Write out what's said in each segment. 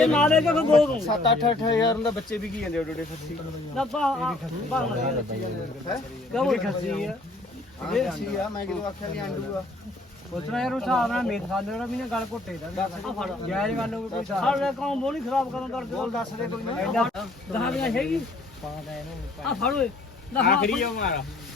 ਜੇ ਨਾ ਲੈ ਕੇ ਫਿਰ ਦੋ ਦੂੰ 7 8 8000 ਦਾ ਬੱਚੇ ਵੀ ਕੀ ਜਾਂਦੇ ਉਡੇ ਖੱਸੀ ਨਾ ਬਾ ਖੱਸੀ ਹੈ ਇਹ ਸੀ ਆ ਮੈਂ ਕਿਦੋਂ ਆਖਿਆ ਵੀ ਆਂਡੂ ਆ ਪੁੱਛਣਾ ਯਾਰ ਹਿਸਾਬ ਨਾਲ ਮੇਥ ਖਾਂਦੇ ਰੋ ਵੀ ਨਾ ਗੱਲ ਘੁੱਟੇ ਦਾ ਜਾਇਜ਼ ਗੱਲ ਹੋ ਕੋਈ ਸਾਹ ਸਾਰੇ ਕੰਮ ਬੋਲੀ ਖਰਾਬ ਕਰਨ ਦਾ ਕੋਲ ਦੱਸ ਦੇ ਕੋਈ ਨਾ ਦਹਾਂ ਵੀ ਹੈਗੀ ਆ ਫੜੋ ਦਹਾਂ ਆਖਰੀ ਆ ਮਾਰਾ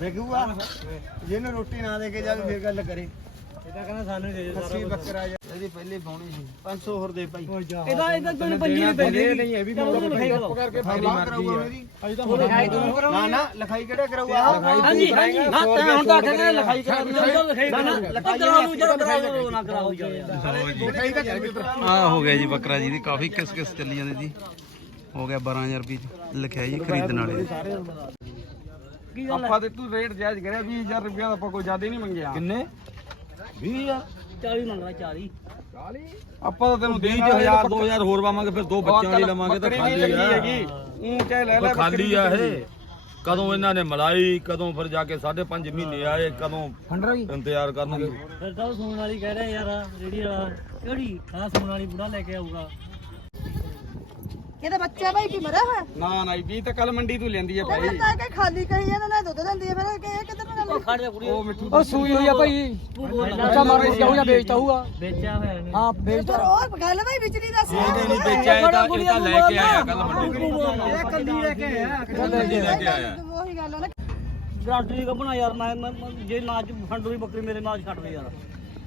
ਵੇਗੂਆ ਜਿਹਨੂੰ ਰੋਟੀ ਨਾ ਦੇ ਕੇ ਜਾ ਫਿਰ ਗੱਲ ਕਰੇ ਇਹਦਾ ਕਹਿੰਦਾ ਸਾਨੂੰ ਦੇ ਦੇ ਸਾਰਾ ਬੱਕਰਾ ਜਿਹੜਾ ਇਹਦੀ ਪਹਿਲੀ ਪਾਉਣੀ ਸੀ 500 ਹੋਰ ਦੇ ਪਾਈ ਇਹਦਾ ਇਹਦਾ ਤੁਹਾਨੂੰ ਨਹੀਂ ਰੁਪਏ ਨਹੀਂ ਇਹ ਵੀ ਮੈਂ ਲਿਖਾਈ ਕਰਕੇ ਫਿਰ ਲਿਖਾਈ ਕਰਾਉਗਾ ਅੱਜ ਤਾਂ ਲਿਖਾਈ ਤੁਹਾਨੂੰ ਨਾ ਨਾ ਲਿਖਾਈ ਕਿਹੜਾ ਕਰਾਉਗਾ ਹਾਂਜੀ ਹਾਂਜੀ ਨਾ ਤੈਂ ਹੁਣ ਤਾਂ ਕਹਿੰਦਾ ਲਿਖਾਈ ਕਰਾਉਣਾ ਨਾ ਲਿਖਾਈ ਨਾ ਨਾ ਲਿਖਾਈ ਕਰਾਉਣਾ ਨਾ ਕਰਾਉਣਾ ਨਾ ਕਰਾਉਈ ਜਾਵੇ ਹਾਂ ਹੋ ਗਿਆ ਜੀ ਬੱਕਰਾ ਜੀ ਦੀ ਕਾਫੀ ਕਿਸ ਕਿਸ ਚੱਲੀਆਂ ਦੀ ਜੀ ਹੋ ਗਿਆ 12000 ਰੁਪਏ ਲਿਖਿਆ ਜੀ ਖਰੀਦਣ ਵਾਲੇ ਕੀ ਗੱਲ ਆਪਾਂ ਤੇ ਤੂੰ ਰੇਟ ਜਾਇਜ਼ ਕਰਿਆ 20000 ਰੁਪਏ ਦਾ ਆਪਾਂ ਕੋਈ ਜ਼ਿਆਦਾ ਨਹੀਂ ਮੰਗਿਆ ਕਿੰਨੇ 20000 40 40 40 ਆਪਾਂ ਤਾਂ ਤੈਨੂੰ 20000 2000 ਹੋਰ ਵਾਵਾਂਗੇ ਫਿਰ ਦੋ ਬੱਚਿਆਂ ਲਈ ਲਵਾਂਗੇ ਤਾਂ ਖਾਲੀ ਹੈ ਹੈਗੀ ਉਂ ਚਾਹੇ ਲੈ ਲੈ ਖਾਲੀ ਆ ਇਹ ਕਦੋਂ ਇਹਨਾਂ ਨੇ ਮਲਾਈ ਕਦੋਂ ਫਿਰ ਜਾ ਕੇ ਸਾਢੇ 5 ਮਹੀਨੇ ਆਏ ਕਦੋਂ ਇੰਤਜ਼ਾਰ ਕਰਨਗੇ ਫਿਰ ਤਾਂ ਸੋਣ ਵਾਲੀ ਕਹਿ ਰਿਹਾ ਯਾਰ ਜਿਹੜੀ ਵਾਲਾ ਕਿਹੜੀ ਖਾਸ ਸੋਣ ਵਾਲੀ ਬੁੜਾ ਲੈ ਕੇ ਆਊਗਾ ਇਹਦਾ ਬੱਚਾ ਭਾਈ ਕੀ ਮਰਿਆ ਹੋਇਆ ਨਾ ਨਾ ਵੀ ਤਾਂ ਕੱਲ ਮੰਡੀ ਤੋਂ ਲੈਂਦੀ ਆ ਭਾਈ ਤਾਂ ਕਿ ਖਾਲੀ ਕਹੀ ਇਹਨਾਂ ਨਾ ਦੁੱਧ ਦਿੰਦੀ ਆ ਫਿਰ ਕਿ ਇਹ ਕਿਤੇ ਨਾ ਉਹ ਖੜ ਦੇ ਕੁੜੀ ਉਹ ਮਿੱਠੂ ਉਹ ਸੂਈ ਹੋਈ ਆ ਭਾਈ ਅੱਛਾ ਮਾਰ ਕੇ ਆਉਂ ਜਾਂ ਵੇਚਦਾ ਹੂਆ ਵੇਚਿਆ ਹੋਇਆ ਹਾਂ ਵੇਚਤਾ ਹੋਰ ਗੱਲ ਭਾਈ ਵਿੱਚ ਨਹੀਂ ਦੱਸ ਇਹ ਨਹੀਂ ਵੇਚਿਆ ਇਹ ਤਾਂ ਲੈ ਕੇ ਆਇਆ ਕੱਲ ਮੰਡੀ ਤੋਂ ਇਹ ਕੰਦੀ ਲੈ ਕੇ ਆਇਆ ਕੱਲ ਮੰਡੀ ਲੈ ਕੇ ਆਇਆ ਉਹੀ ਗੱਲ ਹੈ ਨਾ ਗਰਾਂਟੀ ਕਪਣਾ ਯਾਰ ਨਾ ਜੇ ਨਾਚ ਫੰਡੂਈ ਬੱਕਰੀ ਮੇਰੇ ਨਾਲ ਛੱਡ ਦੇ ਯਾਰ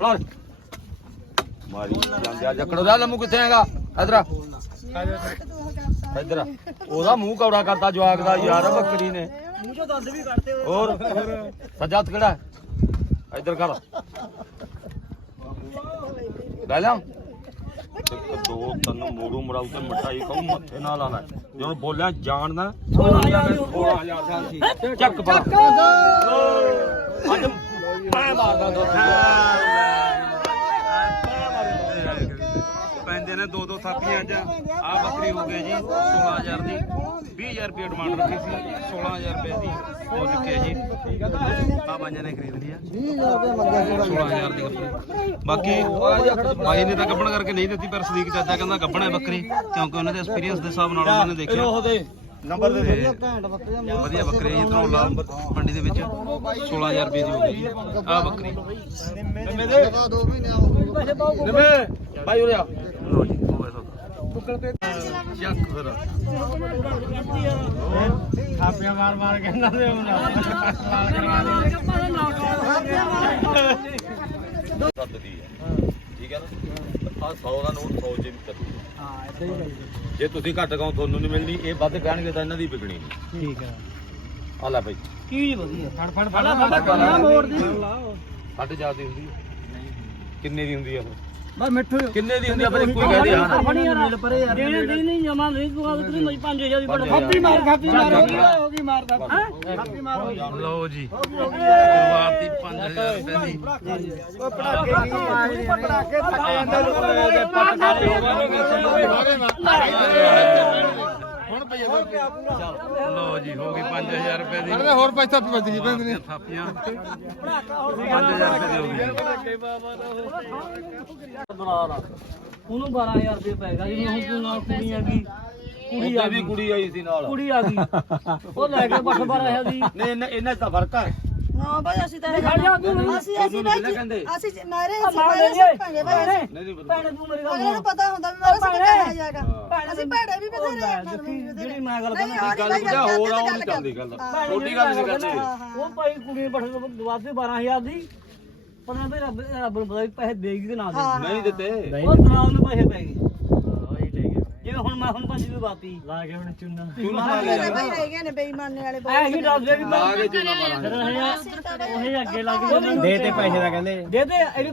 ਉਹਦਾ ਮੂੰਹ ਕੌੜਾ ਕਰਦਾ ਜਵਾਕ ਦਾ ਯਾਰ ਬੱਕਰੀ ਨੇ ਮੂੰਹ ਦੰਦ ਵੀ ਕੱਟਦੇ ਹੋਰ ਸੱਜਾ ਹੱਥ ਕਿਹੜਾ ਇੱਧਰ ਕਰ ਬੈਲਮ ਦੋ ਤਨ ਮੋੜੂ ਮੜਾਉ ਤੇ ਮਠਾਈ ਕਹੂੰ ਮੱਥੇ ਨਾਲ ਆਣਾ ਜਦੋਂ ਬੋਲਿਆ ਜਾਣਦਾ ਚੱਕ ਪਾ ਅੱਜ ਮੈਂ ਮਾਰਦਾ ਦੋਸਤ ਬੱਚੇ ਨੇ ਦੋ ਦੋ ਸਾਥੀਆਂ ਅੱਜ ਆ ਬੱਕਰੀ ਹੋ ਗਈ ਜੀ 16000 ਦੀ 20000 ਰੁਪਏ ਡਿਮਾਂਡ ਰੱਖੀ ਸੀ 16000 ਰੁਪਏ ਦੀ ਹੋ ਚੁੱਕੀ ਜੀ ਆ ਬੰਜਾ ਨੇ ਖਰੀਦ ਲਿਆ ਲਈ ਆ 20000 ਦੀ ਕੱਪੜੀ ਬਾਕੀ ਮਾਈ ਨੇ ਤਾਂ ਗੱਪਣ ਕਰਕੇ ਨਹੀਂ ਦਿੱਤੀ ਪਰ ਸਦੀਕ ਚਾਚਾ ਕਹਿੰਦਾ ਹੈ ਬੱਕਰੀ ਕਿਉਂਕਿ ਉਹਨਾਂ ਦੇ ਐਕਸਪੀਰੀਅੰਸ ਦੇ ਹਿਸਾਬ ਨਾਲ ਉਹਨਾਂ ਨੇ ਦੇਖਿਆ ਨੰਬਰ ਦੇ ਵਧੀਆ ਵਧੀਆ ਬੱਕਰੀ ਜੀ ਤੁਹਾਨੂੰ ਲਾਂ ਮੰਡੀ ਦੇ ਵਿੱਚ 16000 ਰੁਪਏ ਦੀ ਹੋ ਗਈ ਆ ਬੱਕਰੀ ਨਿੰਮੇ ਦੇ ਦੋ ਮਹੀਨੇ ਆਉਂਦੇ ਭਾਈ ਉਰੇ ਆ ਲੋ ਜੀ ਉਹ ਵੇਖੋ ਜੇ ਤੁਸੀਂ ਘੱਟ ਕਹੋ ਤੁਹਾਨੂੰ ਨਹੀਂ ਮਿਲਣੀ ਇਹ ਵੱਧ ਕਹਿਣਗੇ ਤਾਂ ਇਹਨਾਂ ਦੀ ਵਿਕਣੀ ਨਹੀਂ ਠੀਕ ਹੈ ਆਲਾ ਭਾਈ ਕੀ ਵਧੀਆ ਫੜ ਫੜ ਦੀ ਫੜ ਜਾਂਦੀ ਹੁੰਦੀ ਹੈ ਕਿੰਨੇ ਦੀ ਹੁੰਦੀ ਆ ਫਿਰ ਬਾ ਮਿੱਠੂ ਕਿੰਨੇ ਦੀ ਹੁੰਦੀ ਆ ਪਰ ਇੱਕੋ ਹੀ ਕਹਦੇ ਆ ਨਾ ਮਿਲ ਪਰੇ ਯਾਰ ਦੇ ਦੇ ਨਹੀਂ ਜਮਾ ਨਹੀਂ ਤੂੰ ਆਦਤ ਨਹੀਂ 5000 ਦੀ ਬੜਾ ਖਾਪੀ ਮਾਰ ਖਾਪੀ ਮਾਰ ਹੋ ਗਈ ਮਾਰਦਾ ਹੈ ਖਾਪੀ ਮਾਰ ਹੋ ਗਈ ਲਓ ਜੀ ਸ਼ੁਰੂਆਤ ਦੀ 5000 ਰੁਪਏ ਦੀ ਉਹ ਪੜਾਕੇ ਕੀ ਆਏ ਪੜਾਕੇ ਥੱਕੇ ਅੰਦਰ ਉੱਪਰ ਦੇ ਪੱਟ ਕਰ ਦੇ ਹੋਵੇ ਨਾ ਲੋ ਜੀ ਹੋ ਗਈ 5000 ਰੁਪਏ ਦੀ ਅਰੇ ਹੋਰ ਪੈਸਾ ਵੀ ਵੱਧ ਗਈ ਬੰਦ ਨੇ ਥਾਪੀਆਂ ਭੜਾਕਾ ਹੋ ਗਿਆ 5000 ਰੁਪਏ ਉਹਨੂੰ 12000 ਰੁਪਏ ਪੈਗਾ ਜੀ ਹੁਣ ਨਾਲ ਕੁੜੀ ਆ ਗਈ ਕੁੜੀ ਆ ਗਈ ਕੁੜੀ ਆਈ ਸੀ ਨਾਲ ਕੁੜੀ ਆ ਗਈ ਉਹ ਲੈ ਕੇ ਪੱਠ ਬਾਰ ਆਇਆ ਜੀ ਨਹੀਂ ਇਹਨਾਂ ਇਹਨਾਂ ਦਾ ਫਰਕ ਆ ਹਾਂ ਭਾਈ ਅਸੀਂ ਤਾਂ ਅਸੀਂ ਅਸੀਂ ਅਸੀਂ ਮਾਰੇ ਅਸੀਂ ਨਹੀਂ ਨਹੀਂ ਭੈਣ ਪਤਾ ਹੁੰਦਾ ਵੀ ਮੇਰਾ ਜਾਏਗਾ ਅਸੀਂ ਭੈੜੇ ਵੀ ਬਥੇਰੇ ਜਿਹੜੀ ਮੈਂ ਗੱਲ ਠੀਕ ਗੱਲ ਪੁੱਛਿਆ ਹੋਰ ਆਉਂ ਨਹੀਂ ਗੱਲ ਛੋਟੀ ਗੱਲ ਨਹੀਂ ਕਰਦੇ ਉਹ ਭਾਈ ਕੁੜੀ ਬਠੇ 12000 ਦੀ ਪਤਾ ਨਹੀਂ ਰੱਬ ਰੱਬ ਨੂੰ ਪਤਾ ਵੀ ਪੈਸੇ ਦੇਗੀ ਕਿ ਨਾ ਦੇਗੀ ਨਹੀਂ ਦਿੱਤੇ ਉਹ ਤਰਾਉਣ ਨੂੰ ਪੈਸੇ ਪੈ ਗਏ ਮੈਂ ਹੁਣ ਬੰਦੀ ਤੋਂ ਵਾਪੀ ਲਾ ਕੇ ਹੁਣ ਚੁੰਨਾ ਚੁੰਨਾ ਲਾ ਕੇ ਆ ਗਏ ਨੇ ਬੇਈਮਾਨੇ ਵਾਲੇ ਬੋਲ ਐਸੀ ਦੱਸਦੇ ਵੀ ਲਾ ਕੇ ਚੁੰਨਾ ਮਾਰਾਂਗੇ ਉਹ ਅੱਗੇ ਲੱਗ ਜਾਂਦੇ ਦੇ ਦੇ ਪੈਸੇ ਦਾ ਕਹਿੰਦੇ ਦੇ ਦੇ